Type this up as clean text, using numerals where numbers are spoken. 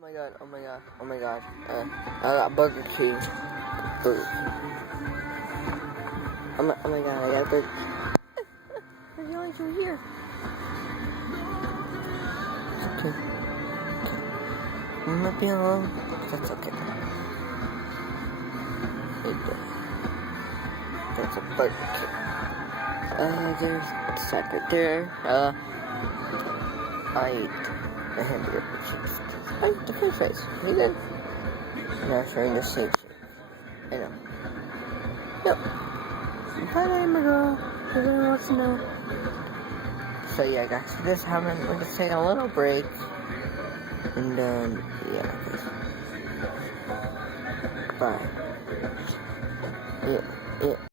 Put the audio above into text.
Oh my god, oh my god, oh my god. I got Burger King food. Oh my god, I got Burger King. There's only two here. Okay. I'm not being alone. That's okay. That's a Burger King. There's the side right there. I ate a hamburger with cheese. I ate the french fries. You good? Now sharing the same shit. I know. Yep. Hi, I'm a girl. Everyone wants to know. So yeah, guys, we're just taking a little break. And then, yeah, guys. Bye. Yeah.